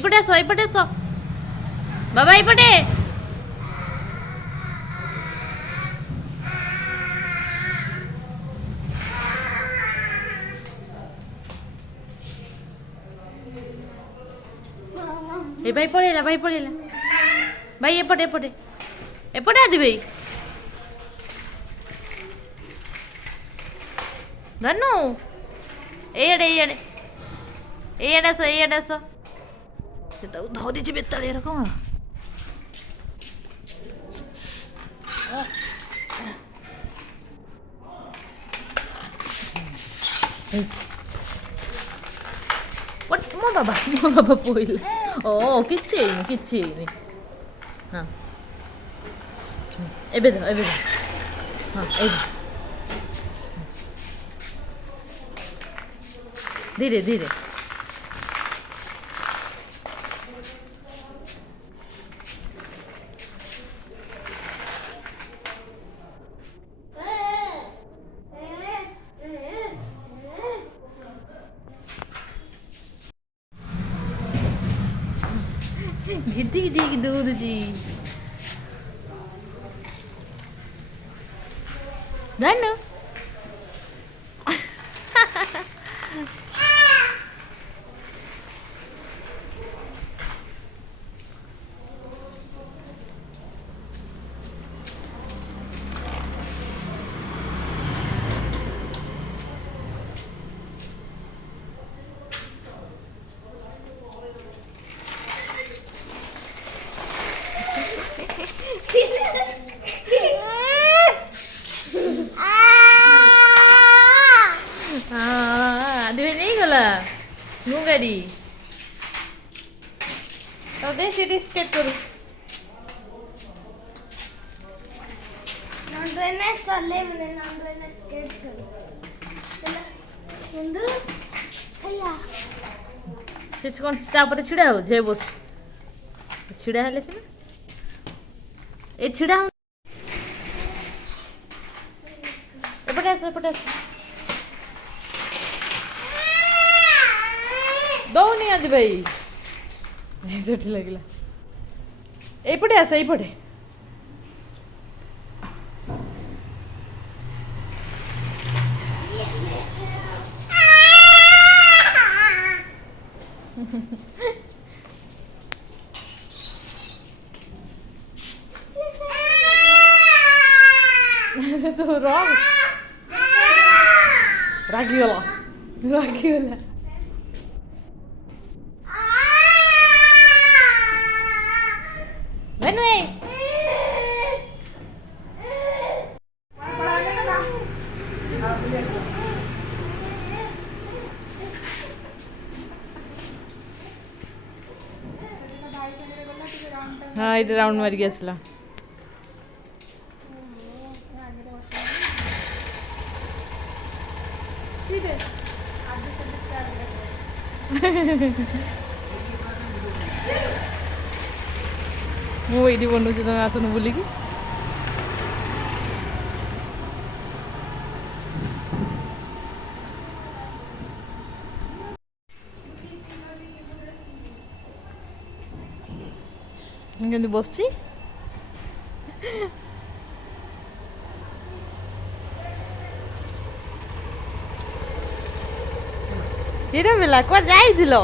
ଏପଟେ ଆସ ବାବା ଏପଟେ। ଏ ଭାଇ ପଳେଇଲା ଭାଇ ଏପଟେ ଆଦି ଭାଇ ଧନୁ ଏଇଆଡେ ଆସ ସେ ତାକୁ ଧରିଛି ବେତାଳିଆର କଣ ମୋ ବାବା ପୋଇଲା କିଛି ହେଇନି ହଁ ଏବେ ହଁ ଧୀରେ ଘିଟିକି ଦୌଡୁଛି ଧନୁ ଆଦି ଭାଇ ନେଇଗଲା ମୁଁ ଗାଡି ତ ଦେ ସେଠି ସ୍କେଟ୍ କରୁ ସେ କ'ଣ ତାପରେ ଛିଡ଼ା ହଉଛି ହେ ବସ ଛିଡ଼ା ହେଲେ ସିନା ଏ ଛିଡ଼ା ହଉ ଏପଟେ ଆସ ଦଉନି ଆଦି ଭାଇ ସେଠି ଲାଗିଲା ଏଇପଟେ ଆସ ଏଇପଟେ तो ରାଗିଗଲା हाँ ये राउंड मारिक आसला ମୁଁ ଏଇଠି ବନଉଛି ତମେ ଆସୁନ ବୁଲିକି କେମିତି ବସିଛି ହିରୋ ପିଲା କୁଆଡେ ଯାଇଥିଲ